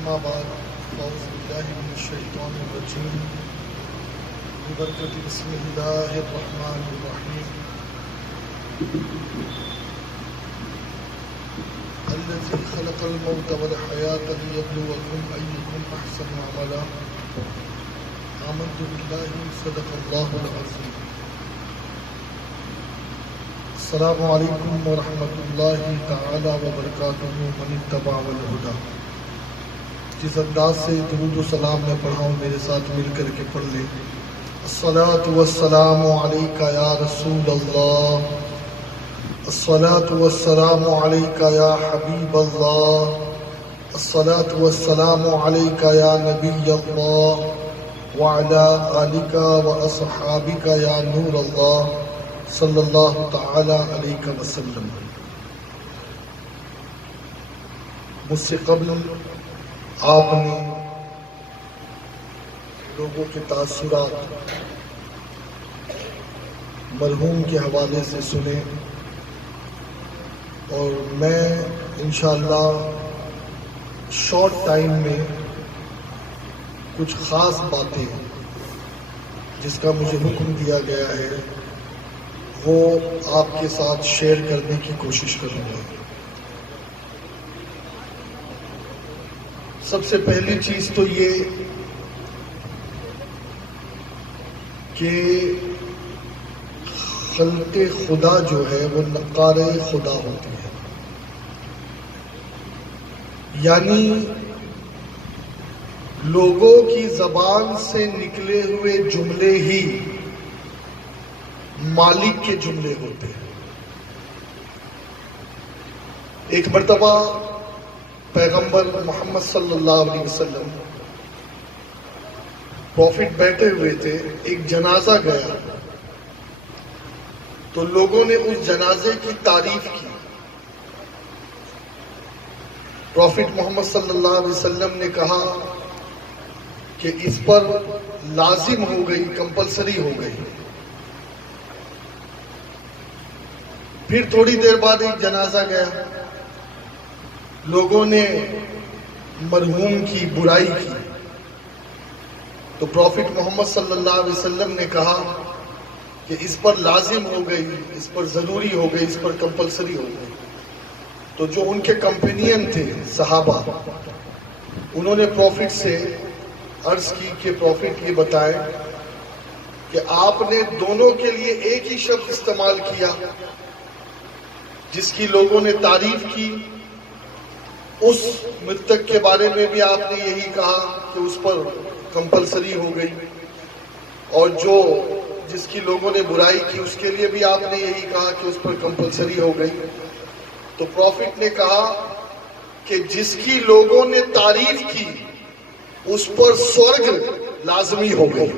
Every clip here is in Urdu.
أما بعد أعوذ بالله من الشيطان الرجيم ببركة بسم الله الرحمن الرحيم الذي خلق الموت والحياة ليبلوكم أيكم أحسن عملا آمنت بالله صدق الله العظيم. السلام علیکم ورحمۃ اللہ تعالی وبرکاتہ. من اتبع الہدی. جس انداز سے درود و سلام میں پڑھا ہوں میرے ساتھ مل کر کے پڑھ لیں. الصلاۃ والسلام علیک یا رسول اللہ، الصلاۃ والسلام علیک یا حبیب اللہ، الصلاۃ والسلام علیک یا نبی اللہ وعلی آلک واصحابک یا نور اللہ صلی اللہ تعالی علیہ وسلم. مجھ سے قبل آپ نے لوگوں کے تاثرات مرحوم کے حوالے سے سنے، اور میں انشاءاللہ شارٹ ٹائم میں کچھ خاص باتیں جس کا مجھے حکم دیا گیا ہے وہ آپ کے ساتھ شیئر کرنے کی کوشش کروں گا. سب سے پہلی چیز تو یہ کہ خلق خدا جو ہے وہ نقار خدا ہوتی ہے، یعنی لوگوں کی زبان سے نکلے ہوئے جملے ہی مالک کے جملے ہوتے ہیں. ایک مرتبہ پیغمبر محمد صلی اللہ علیہ وسلم پروفٹ بیٹھے ہوئے تھے، ایک جنازہ گیا تو لوگوں نے اس جنازے کی تعریف کی. پروفٹ محمد صلی اللہ علیہ وسلم نے کہا کہ اس پر لازم ہو گئی، کمپلسری ہو گئی. پھر تھوڑی دیر بعد ایک جنازہ گیا، لوگوں نے مرحوم کی برائی کی تو پروفٹ محمد صلی اللہ علیہ وسلم نے کہا کہ اس پر لازم ہو گئی، اس پر ضروری ہو گئی، اس پر کمپلسری ہو گئی. تو جو ان کے کمپینین تھے صحابہ، انہوں نے پروفٹ سے عرض کی کہ پروفٹ یہ بتائیں کہ آپ نے دونوں کے لیے ایک ہی شبد استعمال کیا جس کی لوگوں نے تعریف کی، اس مرتق کے بارے میں بھی آپ نے یہی کہا کہ اس پر کمپلسری ہو گئی، اور جو جس کی لوگوں نے برائی کی اس کے لیے بھی آپ نے یہی کہا کہ اس پر کمپلسری ہو گئی. تو پروفٹ نے کہا کہ جس کی لوگوں نے تعریف کی اس پر سورگ لازمی ہو گئی،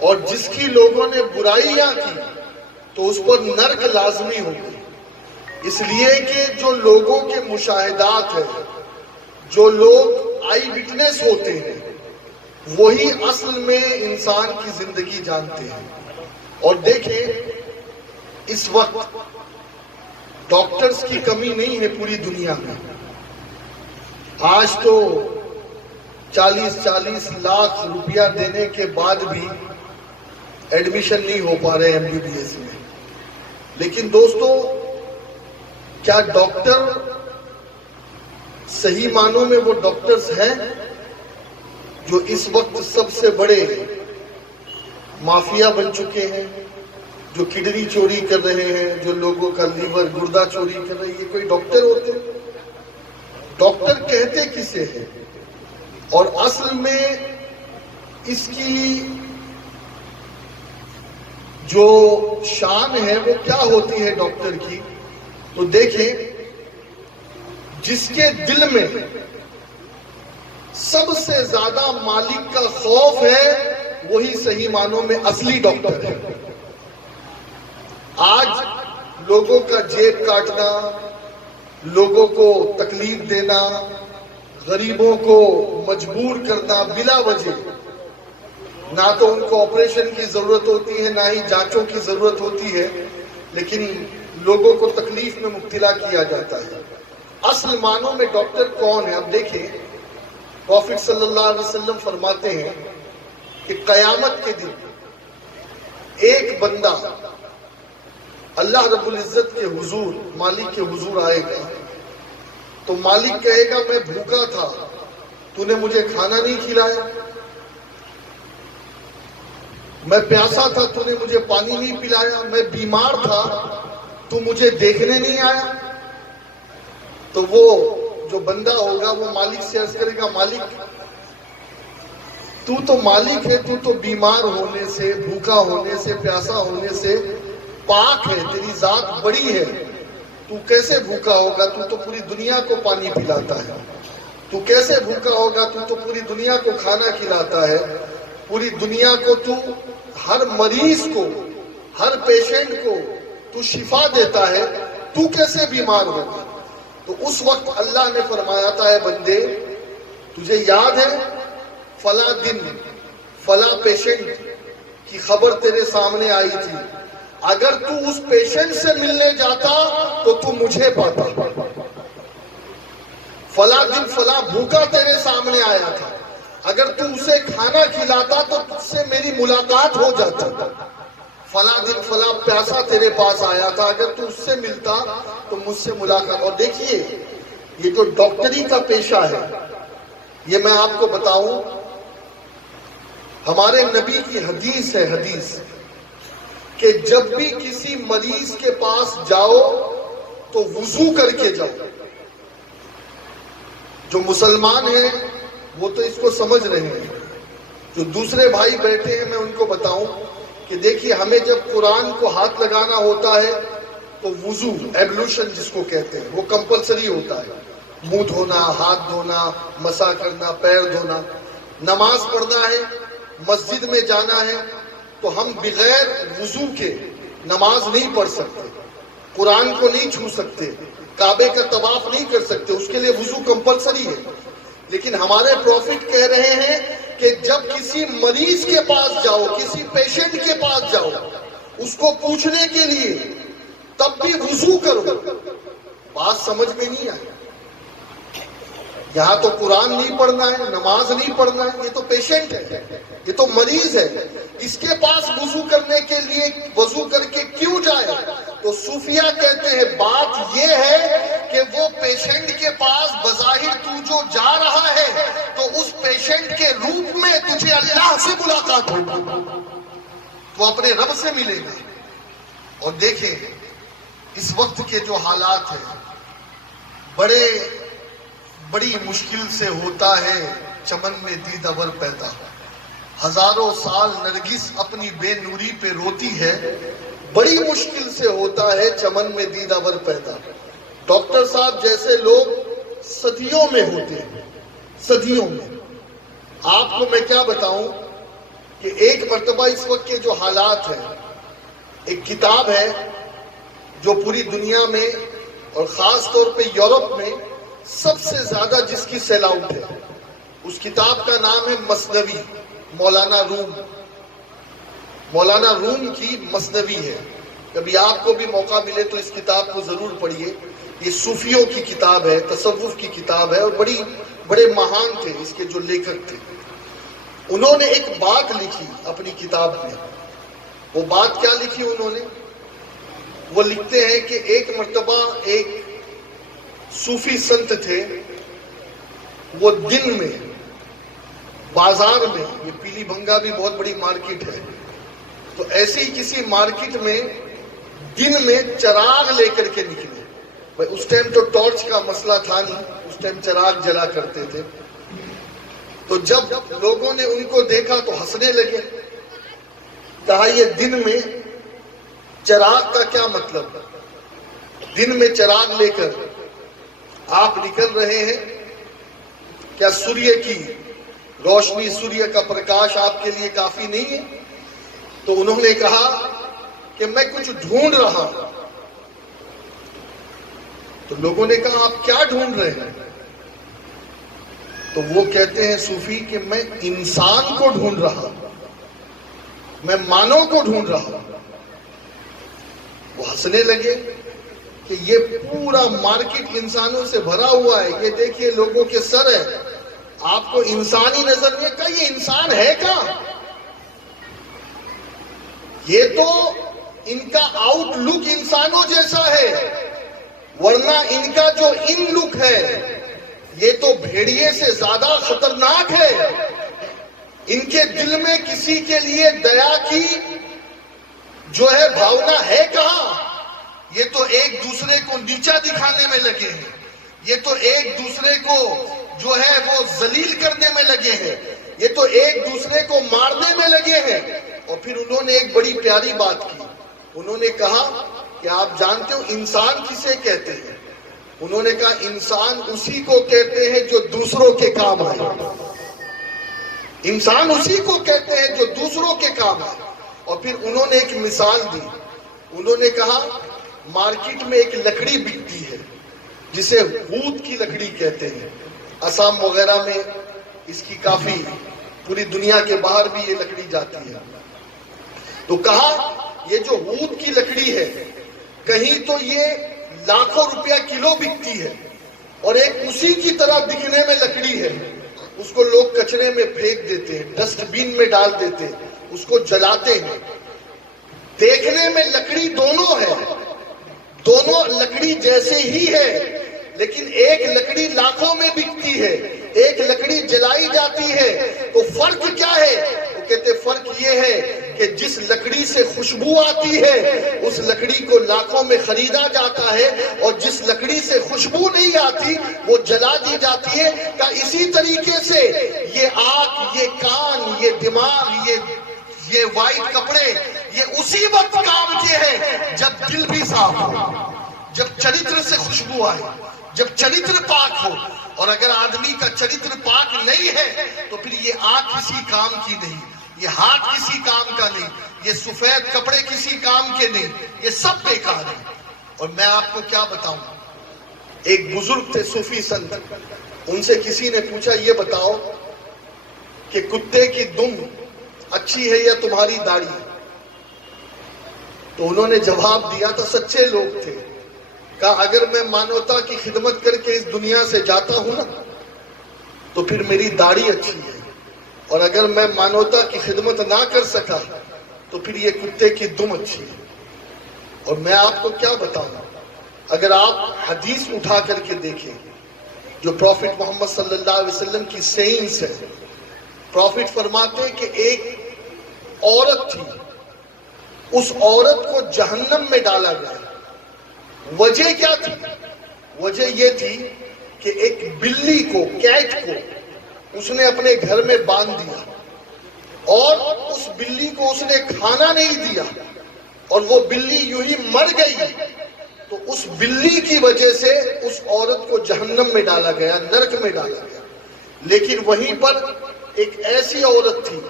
اور جس کی لوگوں نے برائیاں کی تو اس پر نرک لازمی ہو گئی. اس لیے کہ جو لوگوں کے مشاہدات ہیں، جو لوگ آئی وٹنس ہوتے ہیں، وہی اصل میں انسان کی زندگی جانتے ہیں. اور دیکھیں اس وقت ڈاکٹرز کی کمی نہیں ہے پوری دنیا میں. آج تو 40 لاکھ روپیہ دینے کے بعد بھی ایڈمیشن نہیں ہو پا رہے MBBS میں. لیکن دوستو، کیا ڈاکٹر صحیح معنوں میں وہ ڈاکٹرز ہیں جو اس وقت سب سے بڑے مافیا بن چکے ہیں، جو کڈنی چوری کر رہے ہیں، جو لوگوں کا لیور گردہ چوری کر رہے ہیں؟ یہ کوئی ڈاکٹر ہوتے؟ ڈاکٹر کہتے کسے ہیں؟ اور اصل میں اس کی جو شان ہے وہ کیا ہوتی ہے ڈاکٹر کی؟ تو دیکھیں، جس کے دل میں سب سے زیادہ مالک کا خوف ہے وہی صحیح معنوں میں اصلی ڈاکٹر ہے. آج لوگوں کا جیب کاٹنا، لوگوں کو تکلیف دینا، غریبوں کو مجبور کرنا بلا وجہ، نہ تو ان کو آپریشن کی ضرورت ہوتی ہے نہ ہی جانچوں کی ضرورت ہوتی ہے، لیکن لوگوں کو تکلیف میں مبتلا کیا جاتا ہے. اصل معنوں میں ڈاکٹر کون ہے؟ اب دیکھیں، پروفٹ صلی اللہ علیہ وسلم فرماتے ہیں کہ قیامت کے دن ایک بندہ اللہ رب العزت کے حضور، مالک کے حضور آئے گا، تو مالک کہے گا میں بھوکا تھا، تو نے مجھے کھانا نہیں کھلایا، میں پیاسا تھا، تو نے مجھے پانی نہیں پلایا، میں بیمار تھا، تو مجھے دیکھنے نہیں آیا۔ تو وہ جو بندہ ہوگا وہ مالک سے عرض کرے گا، مالک تو مالک ہے، تو بیمار ہونے سے، بھوکا ہونے سے، پیاسا ہونے سے پاک ہے، تیری ذات بڑی ہے، تو کیسے بھوکا ہوگا؟ تو پوری دنیا کو پانی پلاتا ہے، تو کیسے بھوکا ہوگا؟ تو پوری دنیا کو کھانا کھلاتا ہے، پوری دنیا کو تو ہر مریض کو، ہر پیشنٹ کو تو شفا دیتا ہے، تو کیسے بیمار ہوگا؟ تو اس وقت اللہ نے فرمایا تھا، اے بندے تجھے یاد ہے فلاں دن فلاں پیشنٹ کی خبر تیرے سامنے آئی تھی، اگر تو اس پیشنٹ سے ملنے جاتا تو مجھے پاتا، فلاں دن فلاں بھوکا تیرے سامنے آیا تھا، اگر تو اسے کھانا کھلاتا تو تجھ سے میری ملاقات ہو جاتی، فلاں دن فلاں پیاسا تیرے پاس آیا تھا، اگر تو اس سے ملتا تو مجھ سے ملاقات۔ اور دیکھیے یہ جو ڈاکٹری کا پیشہ ہے، یہ میں آپ کو بتاؤں، ہمارے نبی کی حدیث ہے، حدیث کہ جب بھی کسی مریض کے پاس جاؤ تو وضو کر کے جاؤ۔ جو مسلمان ہیں وہ تو اس کو سمجھ رہے ہیں، جو دوسرے بھائی بیٹھے ہیں میں ان کو بتاؤں کہ دیکھیے ہمیں جب قرآن کو ہاتھ لگانا ہوتا ہے تو وضو، ایبلوشن جس کو کہتے ہیں، وہ کمپلسری ہوتا ہے، منہ دھونا، ہاتھ دھونا، مسح کرنا، پیر دھونا۔ نماز پڑھنا ہے، مسجد میں جانا ہے تو ہم بغیر وضو کے نماز نہیں پڑھ سکتے، قرآن کو نہیں چھو سکتے، کعبے کا طواف نہیں کر سکتے، اس کے لیے وضو کمپلسری ہے۔ لیکن ہمارے پروفٹ کہہ رہے ہیں کہ جب کسی مریض کے پاس جاؤ، کسی پیشنٹ کے پاس جاؤ، اس کو پوچھنے کے لیے، تب بھی وضو کرو۔ بات سمجھ میں نہیں آئی؟ یہاں تو قرآن نہیں پڑھنا ہے، نماز نہیں پڑھنا ہے، یہ تو پیشنٹ ہے، یہ تو مریض ہے، اس کے پاس وضو کرنے کے لیے وضو کر کے کیوں جائے؟ تو صوفیہ کہتے ہیں بات یہ ہے کہ وہ پیشنٹ کے پاس بظاہر تو جو جا رہا ہے تو اس پیشنٹ کے روپ میں تجھے اللہ سے ملاقات ہوگی، تو اپنے رب سے ملے گا۔ اور دیکھیں اس وقت کے جو حالات ہیں، بڑی مشکل سے ہوتا ہے چمن میں دید ابر پیدا، ہزاروں سال نرگس اپنی بے نوری پہ روتی ہے، بڑی مشکل سے ہوتا ہے چمن میں دید ابر پیدا۔ ڈاکٹر صاحب جیسے لوگ صدیوں میں ہوتے ہیں، صدیوں میں۔ آپ کو میں کیا بتاؤں کہ ایک مرتبہ اس وقت کے جو حالات ہیں، ایک کتاب ہے جو پوری دنیا میں اور خاص طور پہ یورپ میں سب سے زیادہ جس کی سیل آؤٹ ہے، اس کتاب کا نام ہے مثنوی، مولانا روم کی مثنوی ہے۔ کبھی آپ کو بھی موقع ملے تو اس کتاب کو ضرور پڑھیے۔ یہ صوفیوں کی کتاب ہے، تصوف کی کتاب ہے، اور بڑے مہان تھے اس کے جو لیکھک تھے۔ انہوں نے ایک بات لکھی اپنی کتاب میں۔ وہ بات کیا لکھی انہوں نے؟ وہ لکھتے ہیں کہ ایک مرتبہ ایک صوفی سنت تھے، وہ دن میں بازار میں، یہ پیلی بھنگا بھی بہت بڑی مارکیٹ ہے، تو ایسے ہی کسی مارکیٹ میں دن میں چراغ لے کر کے نکلے۔ بھائی اس ٹائم تو ٹارچ کا مسئلہ تھا نہیں، اس ٹائم چراغ جلا کرتے تھے۔ تو جب لوگوں نے ان کو دیکھا تو ہنسنے لگے، کہا یہ دن میں چراغ کا کیا مطلب؟ دن میں چراغ لے کر آپ نکل رہے ہیں، کیا سوریہ کی روشنی، سوریہ کا پرکاش آپ کے لیے کافی نہیں ہے؟ تو انہوں نے کہا کہ میں کچھ ڈھونڈ رہا ہوں۔ تو لوگوں نے کہا آپ کیا ڈھونڈ رہے ہیں؟ تو وہ کہتے ہیں صوفی کہ میں انسان کو ڈھونڈ رہا ہوں، میں مانو کو ڈھونڈ رہا ہوں۔ وہ ہنسنے لگے، کہ یہ پورا مارکیٹ انسانوں سے بھرا ہوا ہے، یہ دیکھیے لوگوں کے سر ہے، آپ کو انسانی نظر نہیں کا، یہ انسان ہے کیا؟ یہ تو ان کا آؤٹ لک انسانوں جیسا ہے، ورنہ ان کا جو ان لک ہے یہ تو بھیڑیے سے زیادہ خطرناک ہے۔ ان کے دل میں کسی کے لیے دیا کی جو ہے بھاونا ہے کہاں؟ یہ تو ایک دوسرے کو نیچا دکھانے میں لگے ہیں، یہ تو ایک دوسرے کو جو ہے وہ ذلیل کرنے میں لگے ہیں، یہ تو ایک دوسرے کو مارنے میں لگے ہیں۔ اور پھر انہوں نے ایک بڑی پیاری بات کی، انہوں نے کہا کہ آپ جانتے ہو انسان کسے کہتے ہیں؟ انہوں نے کہا انسان اسی کو کہتے ہیں جو دوسروں کے کام آئے، انسان اسی کو کہتے ہیں جو دوسروں کے کام آئے۔ اور پھر انہوں نے ایک مثال دی، انہوں نے کہا مارکیٹ میں ایک لکڑی بکتی ہے جسے ہود کی لکڑی کہتے ہیں، آسام وغیرہ میں اس کی کافی، پوری دنیا کے باہر بھی یہ لکڑی جاتی ہے۔ تو کہا یہ جو ہود کی لکڑی ہے کہیں تو یہ لاکھوں روپیہ کلو بکتی ہے، اور ایک اسی کی طرح دکھنے میں لکڑی ہے، اس کو لوگ کچرے میں پھینک دیتے ہیں، ڈسٹ بین میں ڈال دیتے ہیں، اس کو جلاتے ہیں۔ دیکھنے میں لکڑی دونوں ہے، دونوں لکڑی جیسے ہی ہے، لیکن ایک لکڑی لاکھوں میں بکتی ہے، ایک لکڑی جلائی جاتی ہے۔ تو فرق کیا ہے؟ وہ کہتے فرق یہ ہے کہ جس لکڑی سے خوشبو آتی ہے اس لکڑی کو لاکھوں میں خریدا جاتا ہے، اور جس لکڑی سے خوشبو نہیں آتی وہ جلا دی جاتی ہے۔ کہ اسی طریقے سے یہ آنکھ، یہ کان، یہ دماغ، یہ وائٹ کپڑے، یہ اسی وقت کام کے ہیں جب دل بھی صاف ہو، جب چرتر سے خوشبو آئے، جب چرتر پاک ہو۔ اور اگر آدمی کا چرتر پاک نہیں ہے تو پھر یہ آنکھ کسی کام کی نہیں، یہ ہاتھ کسی کام کا نہیں، یہ سفید کپڑے کسی کام کے نہیں، یہ سب بیکار ہے۔ اور میں آپ کو کیا بتاؤں، ایک بزرگ تھے صوفی سنت، ان سے کسی نے پوچھا یہ بتاؤ کہ کتے کی دم اچھی ہے یا تمہاری داڑھی؟ تو انہوں نے جواب دیا تھا، سچے لوگ تھے، کہا اگر میں مانوتا کی خدمت کر کے اس دنیا سے جاتا ہوں نا تو پھر میری داڑھی اچھی ہے، اور اگر میں مانوتا کی خدمت نہ کر سکا تو پھر یہ کتے کی دم اچھی ہے۔ اور میں آپ کو کیا بتاؤں، اگر آپ حدیث اٹھا کر کے دیکھیں جو پروفٹ محمد صلی اللہ علیہ وسلم کی سینس ہے، پروفٹ فرماتے ہیں کہ ایک عورت تھی، اس عورت کو جہنم میں ڈالا گیا۔ وجہ کیا تھی؟ وجہ یہ تھی کہ ایک بلی کو، کیٹ کو اس نے اپنے گھر میں باندھ دیا، اور اس بلی کو اس نے کھانا نہیں دیا، اور وہ بلی یوں ہی مر گئی۔ تو اس بلی کی وجہ سے اس عورت کو جہنم میں ڈالا گیا، نرک میں ڈالا گیا۔ لیکن وہیں پر ایک ایسی عورت تھی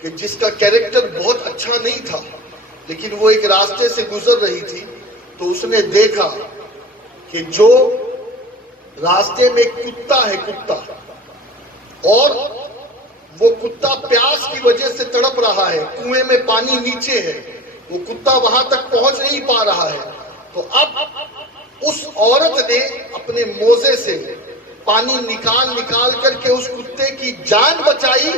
کہ جس کا کیریکٹر بہت اچھا نہیں تھا، لیکن وہ ایک راستے سے گزر رہی تھی، تو اس نے دیکھا کہ جو راستے میں ایک کتا ہے، کتا، اور وہ کتا پیاس کی وجہ سے تڑپ رہا ہے، کنویں میں پانی نیچے ہے، وہ کتا وہاں تک پہنچ نہیں پا رہا ہے۔ تو اب اس عورت نے اپنے موزے سے پانی نکال کر کے اس کتے کی جان بچائی۔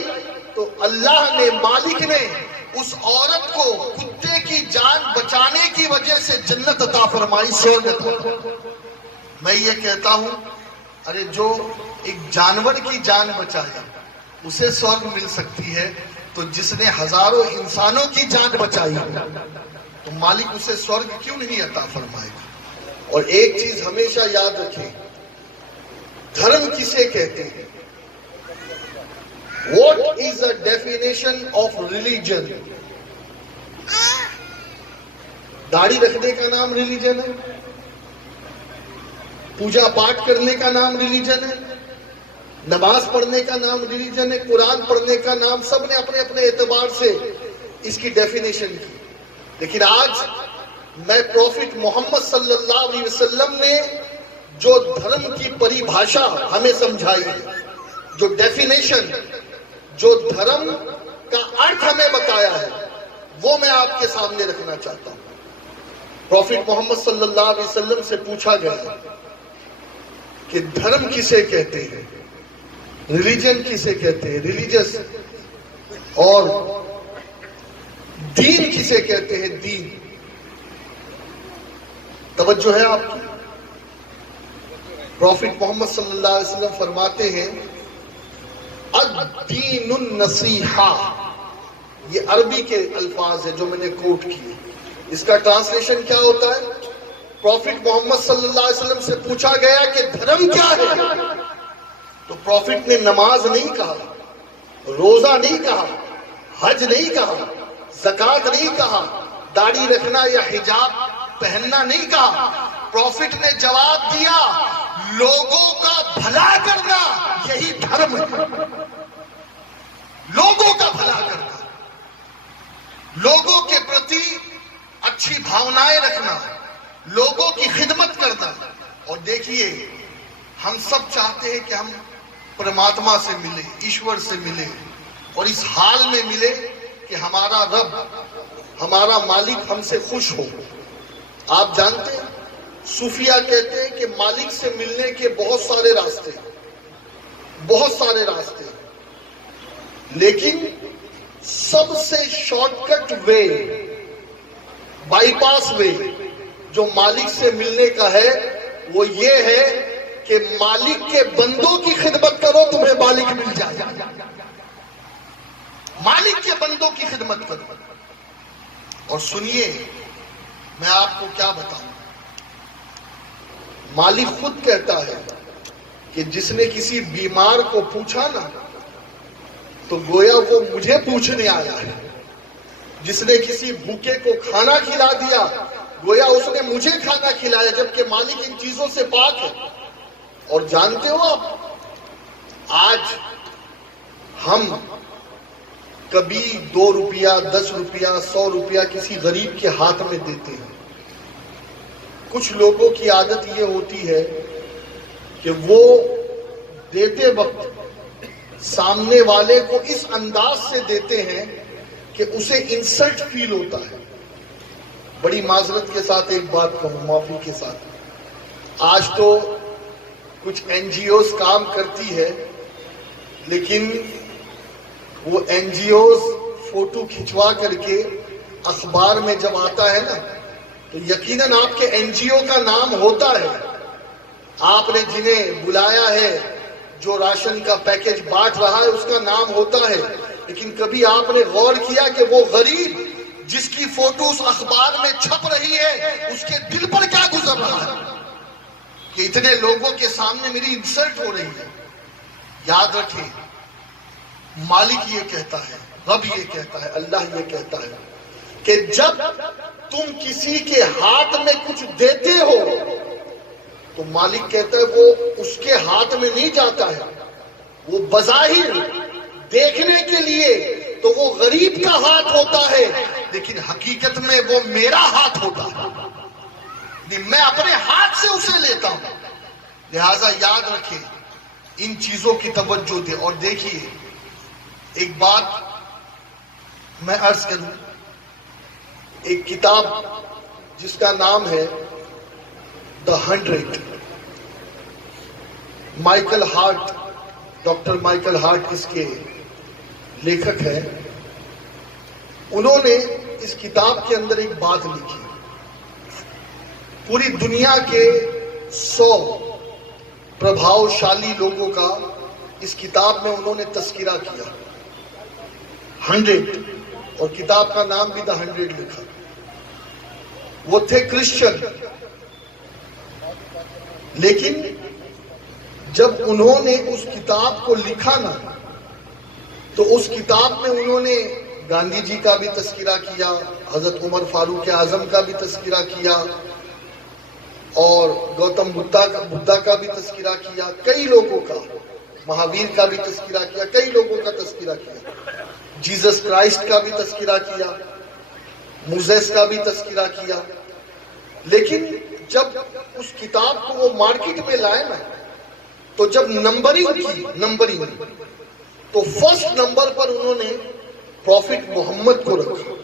تو اللہ نے، مالک نے اس عورت کو کتے کی جان بچانے کی وجہ سے جنت عطا فرمائی، سورگ عطا۔ میں یہ کہتا ہوں ارے جو ایک جانور کی جان بچائے اسے سورگ مل سکتی ہے، تو جس نے ہزاروں انسانوں کی جان بچائی تو مالک اسے سورگ کیوں نہیں عطا فرمائے گا؟ اور ایک چیز ہمیشہ یاد رکھیں، دھرم کسے کہتے ہیں؟ What is the definition of religion? داڑھی رکھنے کا نام ریلیجن ہے، پوجا پاٹ کرنے کا نام ریلیجن ہے، نماز پڑھنے کا نام ریلیجن ہے، قرآن پڑھنے کا نام، سب نے اپنے اپنے اعتبار سے اس کی ڈیفینیشن کی۔ لیکن آج میں پروفٹ محمد صلی اللہ علیہ وسلم نے جو دھرم کی پریبھاشا ہمیں سمجھائی ہے، جو ڈیفینیشن، جو دھرم کا ارتھ ہمیں بتایا ہے، وہ میں آپ کے سامنے رکھنا چاہتا ہوں۔ پروفٹ محمد صلی اللہ علیہ وسلم سے پوچھا گیا کہ دھرم کسے کہتے ہیں، ریلیجن کسے کہتے ہیں، ریلیجس، اور دین کسے کہتے ہیں، دین. توجہ ہے آپ کی؟ پروفٹ محمد صلی اللہ علیہ وسلم فرماتے ہیں الدین النصیحہ. یہ عربی کے الفاظ ہیں جو میں نے کوٹ کیے. اس کا ٹرانسلیشن کیا ہوتا ہے؟ پروفٹ محمد صلی اللہ علیہ وسلم سے پوچھا گیا کہ دھرم کیا ہے، تو پروفٹ نے نماز نہیں کہا، روزہ نہیں کہا، حج نہیں کہا، زکوٰۃ نہیں کہا، داڑھی رکھنا یا حجاب پہننا نہیں کہا. پروفٹ نے جواب دیا لوگوں کا بھلا کرنا یہی دھرم ہے. لوگوں کا بھلا کرنا، لوگوں کے پرتی اچھی بھاونائیں رکھنا، لوگوں کی خدمت کرنا. اور دیکھیے ہم سب چاہتے ہیں کہ ہم پرماتما سے ملے، ایشور سے ملے، اور اس حال میں ملے کہ ہمارا رب، ہمارا مالک ہم سے خوش ہو. آپ جانتے ہیں صوفیہ کہتے ہیں کہ مالک سے ملنے کے بہت سارے راستے، بہت سارے راستے، لیکن سب سے شارٹ کٹ وے، بائی پاس وے جو مالک سے ملنے کا ہے وہ یہ ہے کہ مالک کے بندوں کی خدمت کرو، تمہیں مالک مل جائے. مالک کے بندوں کی خدمت کرو. اور سنیے میں آپ کو کیا بتاؤں، مالک خود کہتا ہے کہ جس نے کسی بیمار کو پوچھا نا تو گویا وہ مجھے پوچھنے آیا ہے. جس نے کسی بھوکے کو کھانا کھلا دیا گویا اس نے مجھے کھانا کھلایا، جبکہ مالک ان چیزوں سے پاک ہے. اور جانتے ہو آپ آج ہم کبھی 2 روپیہ 10 روپیہ 100 روپیہ کسی غریب کے ہاتھ میں دیتے ہیں. کچھ لوگوں کی عادت یہ ہوتی ہے کہ وہ دیتے وقت سامنے والے کو اس انداز سے دیتے ہیں کہ اسے انسلٹ فیل ہوتا ہے. بڑی معذرت کے ساتھ ایک بات کہوں، معافی کے ساتھ، آج تو کچھ این جی اوز کام کرتی ہے لیکن وہ این جی اوز فوٹو کھنچوا کر کے اخبار میں جب آتا ہے نا تو یقیناً آپ کے این جی او کا نام ہوتا ہے، آپ نے جنہیں بلایا ہے، جو راشن کا پیکج بانٹ رہا ہے اس کا نام ہوتا ہے. لیکن کبھی آپ نے غور کیا کہ وہ غریب جس کی فوٹو اس اخبار میں چھپ رہی ہے اس کے دل پر کیا گزر رہا ہے کہ اتنے لوگوں کے سامنے میری انسلٹ ہو رہی ہے. یاد رکھیں مالک یہ کہتا ہے، رب یہ کہتا ہے، اللہ یہ کہتا ہے کہ جب تم کسی کے ہاتھ میں کچھ دیتے ہو تو مالک کہتا ہے وہ اس کے ہاتھ میں نہیں جاتا ہے، وہ بظاہر دیکھنے کے لیے تو وہ غریب کا ہاتھ ہوتا ہے لیکن حقیقت میں وہ میرا ہاتھ ہوتا ہے، میں اپنے ہاتھ سے اسے لیتا ہوں. لہذا یاد رکھیں ان چیزوں کی توجہ دے. اور دیکھیے ایک بات میں عرض کروں، ایک کتاب جس کا نام ہے The 100، Michael Hart, doctor Michael Hart اس کے لیکھک ہیں. انہوں نے اس کتاب کے اندر ایک بات لکھی، پوری دنیا کے 100 پربھاؤ شالی لوگوں کا اس کتاب میں انہوں نے تذکرہ کیا، 100، اور کتاب کا نام بھی The 100 لکھا. وہ تھے کرسچن، لیکن جب انہوں نے اس کتاب کو لکھا نا تو اس کتاب میں انہوں نے گاندھی جی کا بھی تذکرہ کیا، حضرت عمر فاروق اعظم کا بھی تذکرہ کیا، اور گوتم بدھا کا بھی تذکرہ کیا، کئی لوگوں کا، مہاویر کا بھی تذکرہ کیا، کئی لوگوں کا تذکرہ کیا، جیزس کرائسٹ کا بھی تذکرہ کیا، موزیس کا بھی تذکرہ کیا. لیکن جب اس کتاب کو وہ مارکیٹ میں لائے نا تو جب نمبرنگ تو فرسٹ نمبر پر انہوں نے پروفٹ محمد کو رکھا،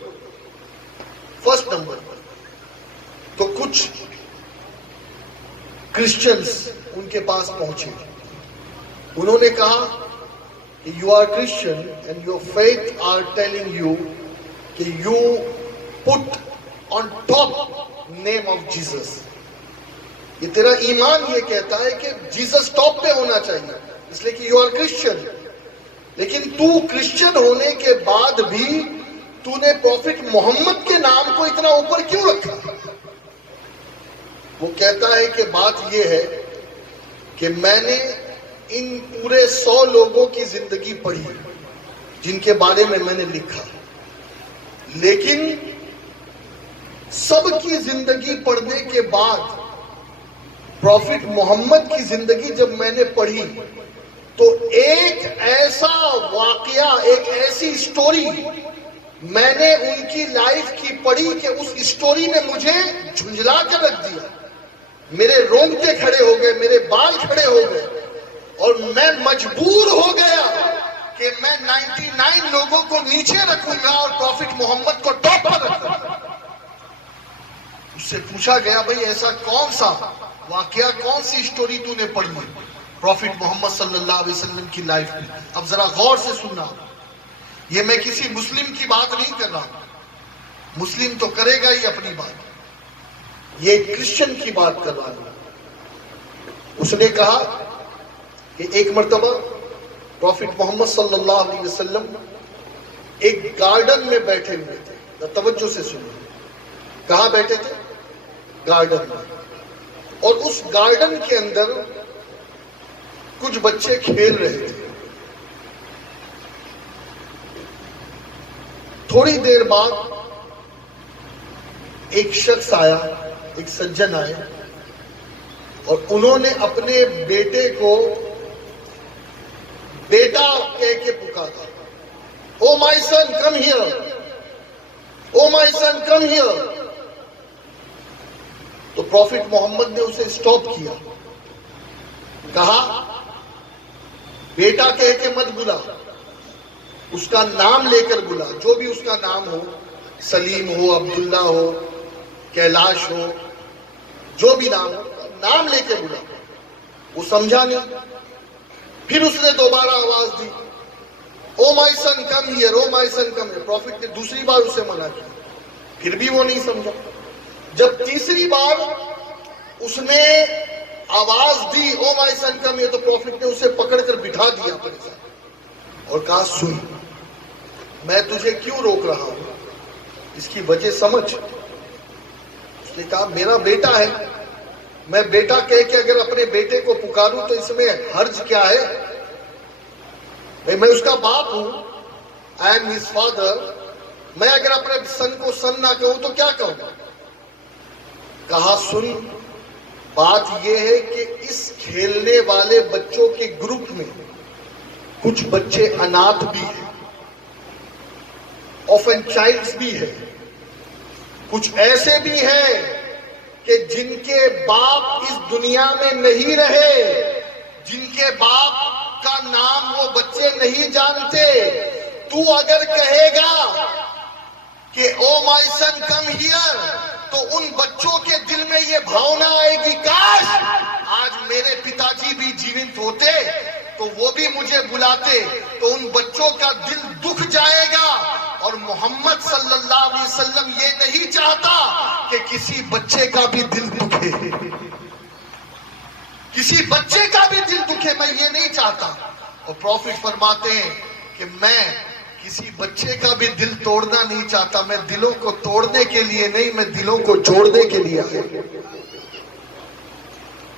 فرسٹ نمبر پر. تو کچھ کرسچنز ان کے پاس پہنچے. انہوں نے کہا کہ you are Christian and your faith are telling you کہ you put on top name of Jesus. یہ تیرا ایمان یہ کہتا ہے کہ جیسس ٹاپ پہ ہونا چاہیے اس لیے کہ یو آر کرسچن. لیکن تو کرسچن ہونے کے بعد بھی تو نے پروفٹ محمد کے نام کو اتنا اوپر کیوں رکھا؟ وہ کہتا ہے کہ بات یہ ہے کہ میں نے ان پورے 100 لوگوں کی زندگی پڑھی جن کے بارے میں نے لکھا، لیکن سب کی زندگی پڑھنے کے بعد پروفٹ محمد کی زندگی جب میں نے پڑھی تو ایک ایسا واقعہ، ایک ایسی سٹوری میں نے ان کی لائف کی پڑھی کہ اس سٹوری نے مجھے جھنجلا کر رکھ دیا. میرے رونگٹے کھڑے ہو گئے، میرے بال کھڑے ہو گئے، اور میں مجبور ہو گیا کہ میں 99 لوگوں کو نیچے رکھوں گا اور پروفٹ محمد کو ٹاپ پر رکھوں گا. اس سے پوچھا گیا بھئی ایسا کون سا واقعہ، کون سی سٹوری تو نے پڑھی پروفٹ محمد صلی اللہ علیہ وسلم کی لائف میں؟ اب ذرا غور سے سننا، یہ میں کسی مسلم کی بات نہیں کر رہا، مسلم تو کرے گا ہی اپنی بات، یہ کرسچن کی بات کر رہا ہوں. اس نے کہا کہ ایک مرتبہ پروفٹ محمد صلی اللہ علیہ وسلم ایک گارڈن میں بیٹھے ہوئے تھے. توجہ سے سنو، کہاں بیٹھے تھے؟ گارڈن میں. اور اس گارڈن کے اندر کچھ بچے کھیل رہے تھے. تھوڑی دیر بعد ایک شخص آیا، ایک سجن آئے، اور انہوں نے اپنے بیٹے کو بیٹا کہہ کے پکارا. Oh my son come here, oh my son come here. تو پروفٹ محمد نے اسے سٹاپ کیا، کہا بیٹا کہہ کے مت بلا، اس کا نام لے کر بلا، جو بھی اس کا نام ہو، سلیم ہو، عبداللہ ہو، کیلاش ہو، جو بھی نام ہو، نام لے کے بلا. وہ سمجھا نہیں. پھر اس نے دوبارہ آواز دی، oh my son come here, oh my son come here. Prophet نے دوسری بار اسے منع کیا، پھر بھی وہ نہیں سمجھا. جب تیسری بار اس نے آواز دی oh my son come here, تو پروفٹ نے اسے پکڑ کر بٹھا دیا اپنے ساتھ اور کہا سن، میں تجھے کیوں روک رہا ہوں، اس کی وجہ سمجھ. اس نے کہا میرا بیٹا ہے، میں بیٹا کہہ کے اگر اپنے بیٹے کو پکاروں تو اس میں حرج کیا ہے؟ میں اس کا باپ ہوں، I am his father. میں اگر اپنے سن کو سن نہ کہوں تو کیا کہوں؟ کہا سن، بات یہ ہے کہ اس کھیلنے والے بچوں کے گروپ میں کچھ بچے اناتھ بھی ہیں، orphan childs بھی ہیں، کچھ ایسے بھی ہیں کہ جن کے باپ اس دنیا میں نہیں رہے، جن کے باپ کا نام وہ بچے نہیں جانتے. تو اگر کہے گا کہ او مائی سن کم ہیئر تو ان بچوں کے دل میں یہ بھاونا آئے گی کاش آج میرے پتا جی بھی جیونت ہوتے تو وہ بھی مجھے بلاتے. تو ان بچوں کا دل دکھ جائے گا. اور محمد صلی اللہ علیہ وسلم یہ نہیں چاہتا کہ کسی بچے کا بھی دل دکھے، کسی بچے کا بھی دل دکھے، میں یہ نہیں چاہتا. اور پروفٹ فرماتے ہیں کہ میں کسی بچے کا بھی دل توڑنا نہیں چاہتا، میں دلوں کو توڑنے کے لیے نہیں، میں دلوں کو جوڑنے کے لیے آیا.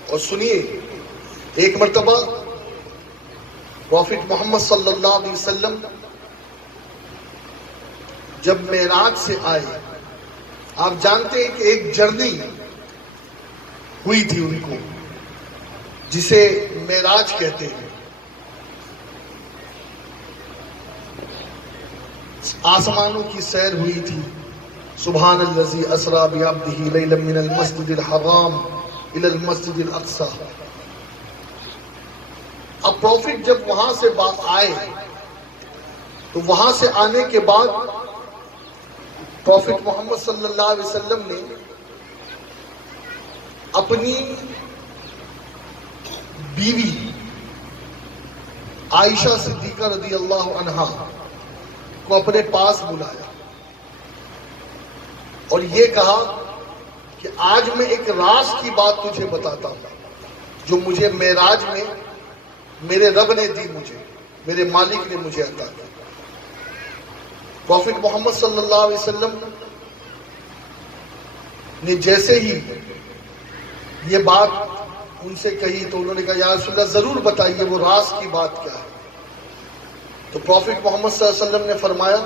اور سنیے، ایک مرتبہ پروفٹ محمد صلی اللہ علیہ وسلم جب معراج سے آئے، آپ جانتے ہیں کہ ایک جرنی ہوئی تھی ان کو جسے معراج کہتے ہیں. آسمانوں کی سیر ہوئی تھی. سبحان الذی اسری بعبدہ لیلا من المسجد الحرام الی المسجد الاقصی. اب پروفٹ جب وہاں سے آئے تو وہاں سے آنے کے بعد پروفٹ محمد صلی اللہ علیہ وسلم نے اپنی بیوی عائشہ صدیقہ رضی اللہ عنہا کو اپنے پاس بلایا اور یہ کہا کہ آج میں ایک راز کی بات تجھے بتاتا ہوں جو مجھے معراج میں میرے رب نے دی، مجھے میرے مالک نے مجھے عطا کی۔ پروفٹ محمد صلی اللہ علیہ وسلم نے جیسے ہی یہ بات ان سے کہی تو انہوں نے کہا یا رسول اللہ ضرور بتائیے وہ راز کی بات کیا ہے۔ تو پروفٹ محمد صلی اللہ علیہ وسلم نے فرمایا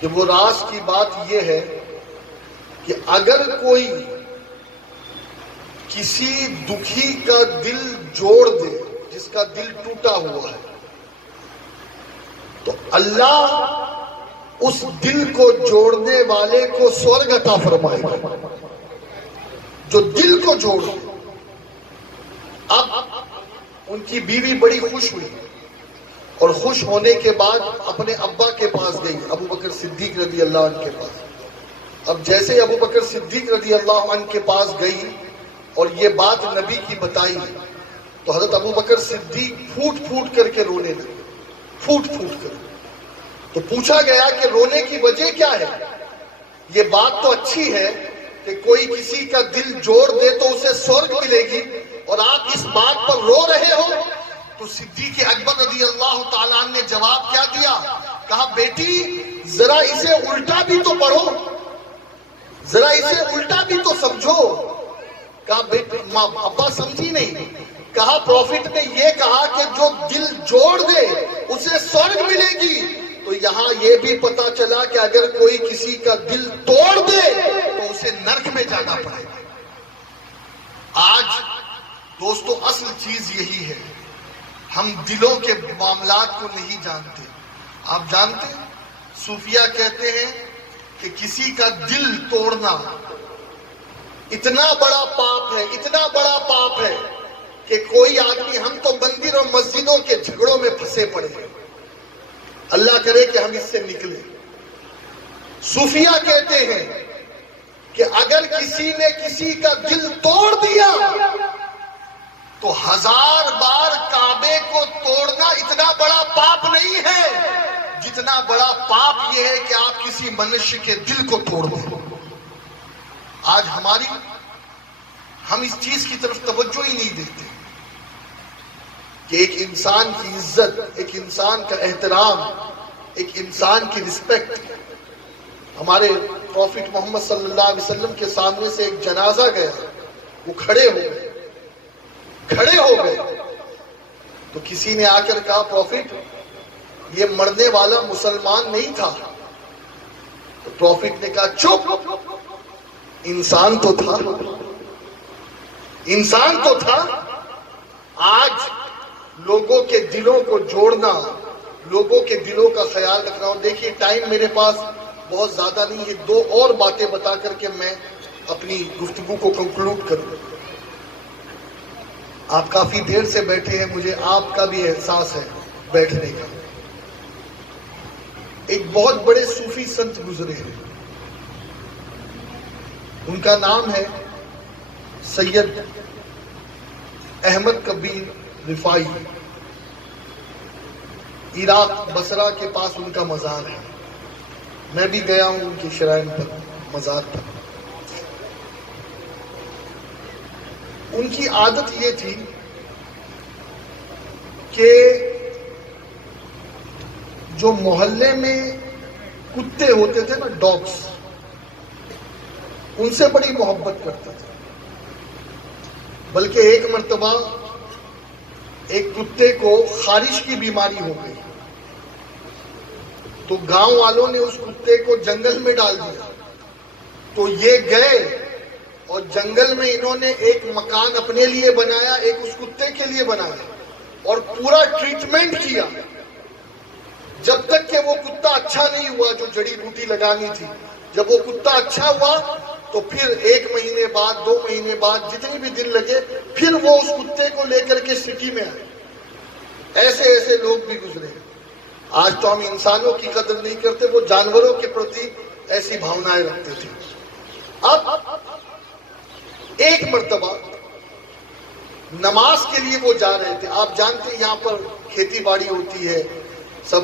کہ وہ راز کی بات یہ ہے کہ اگر کوئی کسی دکھی کا دل جوڑ دے، جس کا دل ٹوٹا ہوا ہے، تو اللہ اس دل کو جوڑنے والے کو سورگ عطا فرمائے گا، جو دل کو جوڑ دے۔ اب ان کی بیوی بڑی خوش ہوئی اور خوش ہونے کے بعد اپنے ابا کے پاس گئی، ابو بکر صدیق رضی اللہ عنہ کے پاس۔ اب جیسے ابو بکر صدیق رضی اللہ عنہ کے پاس گئی اور یہ بات نبی کی بتائی تو حضرت ابو بکر صدیق پھوٹ پھوٹ کر کے رونے لگے، پھوٹ پھوٹ کر۔ تو پوچھا گیا کہ رونے کی وجہ کیا ہے؟ یہ بات تو اچھی ہے کہ کوئی کسی کا دل جوڑ دے تو اسے سورگ ملے گی، اور آپ اس بات پر رو رہے ہو؟ تو صدیق اکبر رضی اللہ تعالیٰ عنہ نے جواب کیا دیا؟ کہا بیٹی ذرا اسے الٹا بھی تو پڑھو، ذرا اسے الٹا بھی تو سمجھو۔ کہا بیٹی ابا سمجھی نہیں۔ کہا پروفٹ نے یہ کہا کہ جو دل جوڑ دے اسے سورگ ملے گی، تو یہاں یہ بھی پتا چلا کہ اگر کوئی کسی کا دل توڑ دے تو اسے نرک میں جانا پڑے گا۔ آج دوستو اصل چیز یہی ہے، ہم دلوں کے معاملات کو نہیں جانتے۔ آپ جانتے ہیں صوفیہ کہتے ہیں کہ کسی کا دل توڑنا اتنا بڑا پاپ ہے، اتنا بڑا پاپ ہے کہ کوئی آدمی، ہم تو مندر اور مسجدوں کے جھگڑوں میں پھنسے پڑے ہیں، اللہ کرے کہ ہم اس سے نکلیں۔ صوفیہ کہتے ہیں کہ اگر کسی نے کسی کا دل توڑ دیا تو 1000 بار کعبے کو توڑنا اتنا بڑا پاپ نہیں ہے جتنا بڑا پاپ یہ ہے کہ آپ کسی منشی کے دل کو توڑ دیں۔ آج ہم اس چیز کی طرف توجہ ہی نہیں دیتے کہ ایک انسان کی عزت، ایک انسان کا احترام، ایک انسان کی رسپیکٹ۔ ہمارے پروفٹ محمد صلی اللہ علیہ وسلم کے سامنے سے ایک جنازہ گیا، وہ کھڑے ہو گئے تو کسی نے آ کر کہا پروفٹ یہ مرنے والا مسلمان نہیں تھا۔ تو پروفٹ نے کہا چپ، انسان تو تھا، انسان تو تھا۔ آج لوگوں کے دلوں کو جوڑنا، لوگوں کے دلوں کا خیال رکھنا۔ دیکھیے ٹائم میرے پاس بہت زیادہ نہیں ہے، 2 اور باتیں بتا کر کے میں اپنی گفتگو کو کنکلوڈ کروں۔ آپ کافی دیر سے بیٹھے ہیں، مجھے آپ کا بھی احساس ہے بیٹھنے کا۔ ایک بہت بڑے صوفی سنت گزرے ہیں، ان کا نام ہے سید احمد کبیر رفاعی۔ عراق بصرہ کے پاس ان کا مزار ہے، میں بھی گیا ہوں ان کی شرائن پر، مزار پر۔ ان کی عادت یہ تھی کہ جو محلے میں کتے ہوتے تھے نا، ڈاگس، ان سے بڑی محبت کرتے تھے۔ بلکہ ایک مرتبہ ایک کتے کو خارش کی بیماری ہو گئی تو گاؤں والوں نے اس کتے کو جنگل میں ڈال دیا۔ تو یہ گئے اور جنگل میں انہوں نے ایک مکان اپنے لیے بنایا، ایک اس کتے کے لیے بنایا اور پورا ٹریٹمنٹ کیا جب تک کہ وہ کتا اچھا نہیں ہوا، جو جڑی بوٹی لگانی تھی۔ جب وہ کتا اچھا ہوا تو پھر 1 مہینے بعد، 2 مہینے بعد، جتنے بھی دن لگے، پھر وہ اس کتے کو لے کر کے سٹی میں آئے۔ ایسے لوگ بھی گزرے۔ آج تو ہم انسانوں کی قدر نہیں کرتے، وہ جانوروں کے پرتی ایسی بھاونائیں رکھتے تھے۔ اب ایک مرتبہ نماز کے لیے وہ جا رہے تھے. آپ جانتے ہیں یہاں پر کھیتی باڑی ہوتی ہے, سب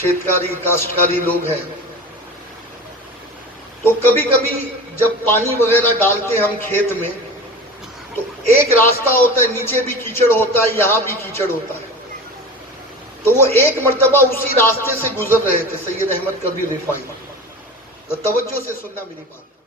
شیتکاری کاشتکاری لوگ ہیں. تو کبھی کبھی جب پانی وغیرہ ڈالتے ہیں ہم کھیت میں تو ایک راستہ ہوتا ہے, نیچے بھی کیچڑ ہوتا ہے, یہاں بھی کیچڑ ہوتا ہے. تو وہ ایک مرتبہ اسی راستے سے گزر رہے تھے سید احمد کبیر رفاعی. توجہ سے سننا میری بات.